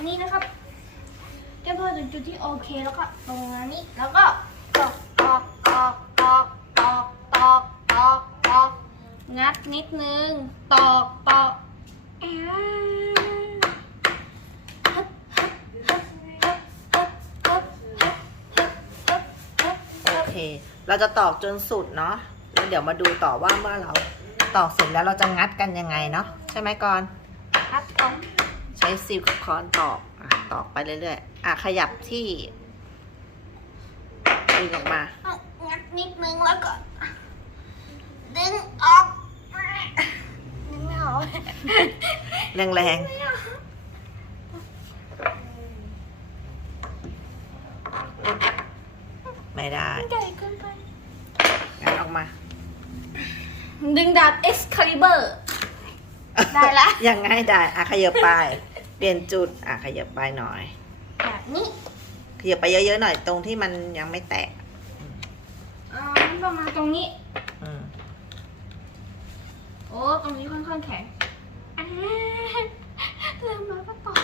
แบบนี้นะครับจนพอถึงจุดที่โอเคแล้วก็ตรงนี้แล้วก็ตอกตอกตอกตอกตอกตอกตอกตอกงัดนิดนึงตอกตอกโอเค เราจะตอกจนสุดเนาะแล้วเดี๋ยวมาดูต่อว่าเมื่อเราตอกเสร็จแล้วเราจะงัดกันยังไงเนาะใช่ไหมก่อนครับ ผมใช้ซิลกับค้อนตอกอะตอกไปเรื่อยๆ อะขยับที่ดึงออกมาเอางัดนิดนึงแล้วก็ ดึงออก ดึงไม่ออกแรงๆ ไม่ได้ ใหญ่เกินไป งัดออกมา ดึงดาบ Excalibur ได้ละ ยังไงได้ อะขยับไป เปลี่ยนจุด อะขยับไปหน่อย แบบนี้ขยับไปเยอะๆหน่อยตรงที่มันยังไม่แตกอ่าประมาณตรงนี้ อืมโอ้ ตรงนี้ค่อนข้างแข็งอ่าเริ่มมาก็ต่อ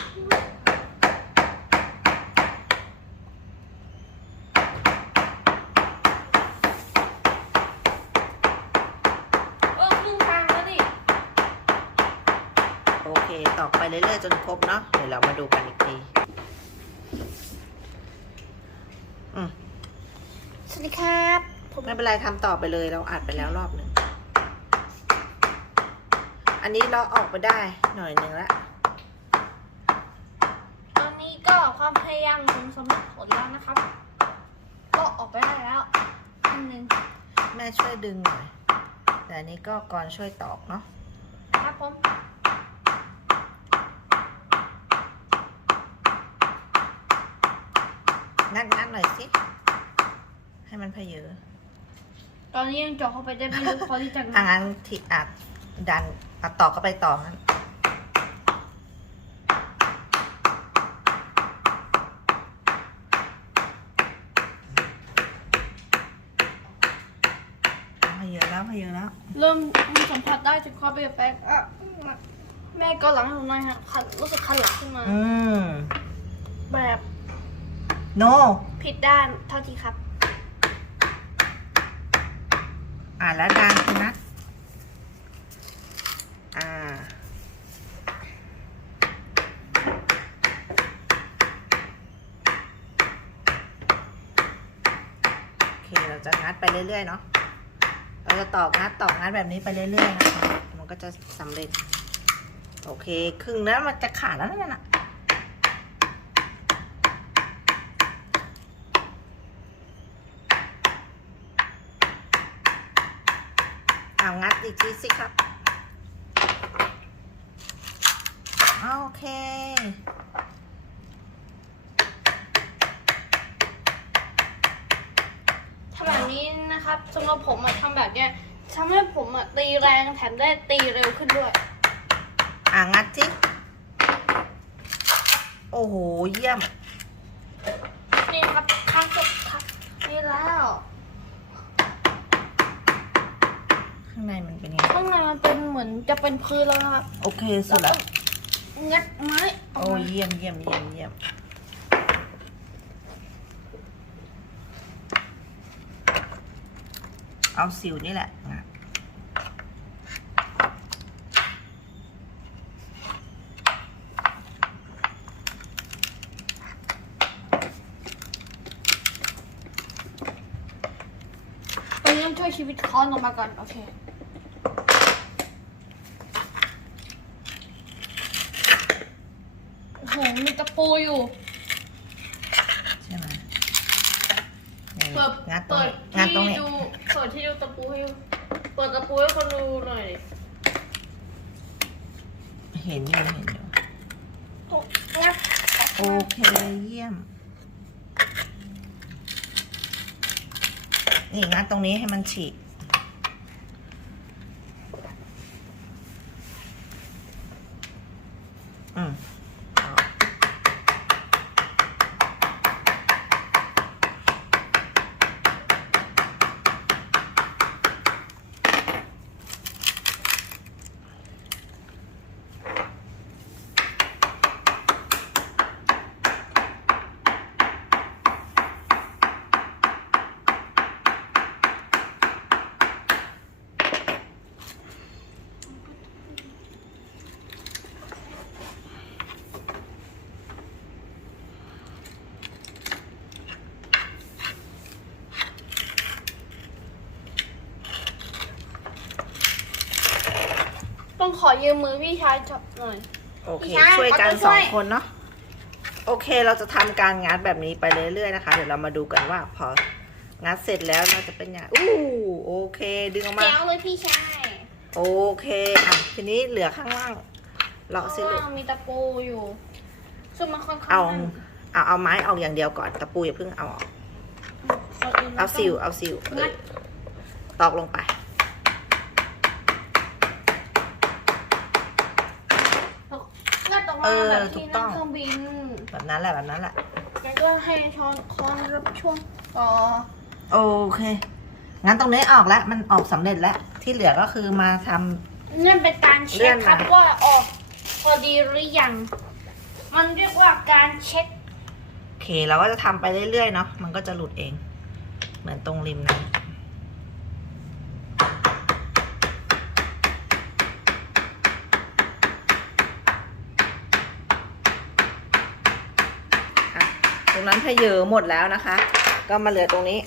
โอ้ครึ่งทางแล้วดิ โอเค ตอกไปเรื่อยๆจนครบเนาะเดี๋ยวเรามาดูกันอีกทีอืมสวัสดีครับผมไม่เป็นไรทำต่อไปเลยเราอัดไปแล้วรอบหนึ่งอันนี้เราออกไปได้หน่อยหนึ่งละตอนนี้ก็ความพยายามถึงสำเร็จผลแล้วนะครับ ก็ออกไปได้แล้วอันหนึ่งแม่ช่วยดึงหน่อยแต่อันนี้ก็ก่อนช่วยตอกเนาะครับผม งัดงัดหน่อยสิ ให้มันเพเยอตอนนี้ยังเจาะเข้าไปได้ไม่ลึกพอที่จะอะงั้นทิอัดดันอัดตอกก็ไปต่องั้นเพเยอะแล้วเพเยอะแล้วเริ่มมีสัมผัสได้ถึงความเปลี่ยนแปลงอะแม่ก็หลังให้ผมหน่อยฮะคันรู้สึกคันหลังขึ้นมา อืมแบบ โนผิดด้านเท่าที่ครับ อ่าแล้วดันคุณนัทอ่า โอเค เราจะงัดไปเรื่อย ๆ เนาะ เราจะตอกงัดตอกงัดแบบนี้ไปเรื่อย ๆ นะคะ มันก็จะสำเร็จ โอเค ครึ่งแล้วมันจะขาดแล้วนั่นน่ะ เอางัดอีกทีสิครับ โอเค ทำแบบนี้นะครับสำหรับผมอะทำแบบเนี้ยทำให้ผมอะตีแรงแถมได้ตีเร็วขึ้นด้วย อ่างัดสิโอ้โห เยี่ยม นี่ครับข้างสุดครับนี่แล้ว ข้าง ในมันเป็นไง ข้างในมันเป็นเหมือนจะเป็นพื้นแล้วนะครับโอเคสุดแล้วงัดไม้ออโอ้กมาเยี่ยมเยี่ยมเยี่ยมเยี่ยมเอาสิวนี่แหละงัดตอนนี้ต้องช่วยชีวิตค้อนออกมาก่อน โอเค อ้โหมีตะปูอยู่ ใช่ไหมนี่เปิดงัดตรงเปิดนี้งัดตรงที่นี้ดูเปิดที่ดูตะปูให้ดูเปิดตะปูให้คนดูหน่อยเห็นอยู่เห็นอยู่งัดโอเคเยี่ยม นี่งัดตรงนี้ให้มันฉีกอืม ต้องขอยืมมือพี่ชายจับหน่อย โอเค พี่ช้างช่วยกันเอาตัวช่สอวย งคนเนาะโอเคเราจะทำการงัดแบบนี้ไปเรื่อยๆนะคะ เดี๋ยวเรามาดูกันว่าพองัดเสร็จแล้วเราจะเป็นยังไงอู้โอเค ดึงออกมา แจ๋วเลยพี่ชายโอเคอะทีนี้เหลือข้างล่างเลาะสิข้างลูกล่างมีตะปูอยู่ซึ่งมันค่อนข้างเอาแน่นเอาเอาไม้ออกอย่างเดียวก่อนตะปูอย่าเพิ่งเอาออกก่นนรเอาต้งซิวเอาซิวเองัอดตอกลงไป งัดออก เอมาอแบบถูที่กต้นั่อง งเครื่องบินแบบนั้นแหละแบบนั้นแหละ แล้วก็ให้ช้อนค้อนรับช่วงต่อโอเค งั้นตรงนี้ออกแล้ว มันออกสำเร็จแล้ว ที่เหลือก็คือมาทำ นั่นเป็นการเลื่เช็อคนครับมา ว่าออกพอดีหรือยัง มันเรียกว่าการเช็ค โอเค เราก็จะทำไปเรื่อยๆเนาะ มันก็จะหลุดเอง เหมือนตรงริมนั้นอะ นั้นเพเยอหมดแล้วนะคะ ก็มาเหลือตรงนี้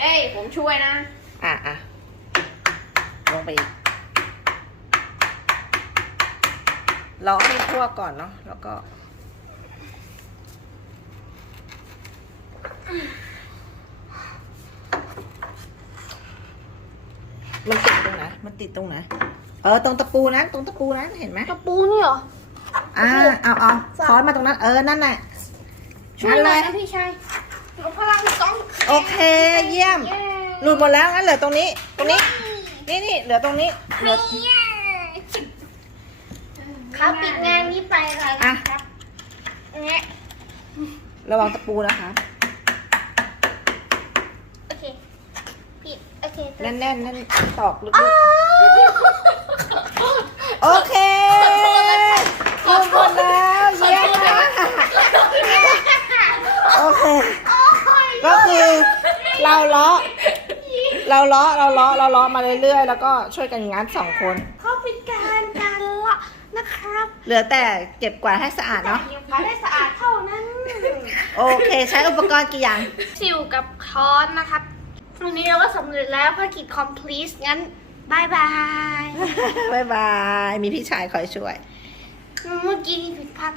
เฮ้ยผมช่วยนะ อะอะลงไปอีกเลาะให้ทั่วก่อนเนาะแล้วก็มันติดตรงไหน มันติดตรงไหน เออ ตรงตะปูนั้น ตรงตะปูนั้น เห็นไหม ตะปูนี่เหรอ อ่า เอาเอาสามค้อนมาตรงนั้น เออ นั่นแหละ ช่วยนั่นหเลน่อยยนะพี่ชายหนูพลังสองโอเคเยี่ยมเย้หลุดหมดแล้วงั้นเหลือตรงนี้ ตรงนี้ นี่นี่เหลือตรงนี้เหลือเย้ครับปิดงานนี้ไปเลยอะครับเนี่ยระวังตะปูนะคะโอเคปิดโอเคแน่นๆแน่นแน่นตอกลึกๆโอเคหลุดหมดแล้วเยี่ยมมากโอเค ก็คือเราเลาะ เราเลาะเราเลาะเราเลาะมาเรื่อยๆ แล้วก็ช่วยกันงัดสองคนเขาเป็นการการละนะครับเหลือแต่เก็บกวาดให้สะอาดแต่เนาะยังพอได้สะอาดเท่านั้นโอเค ใช้อุปกรณ์กี่อย่าง ซิลกับค้อนนะครับวันนี้เราก็สำเร็จแล้วภารกิจ complete งั้นบายบายบ๊ายบาย มีพี่ชายคอยช่วย เมื่อกี้นี่ผิดพลาด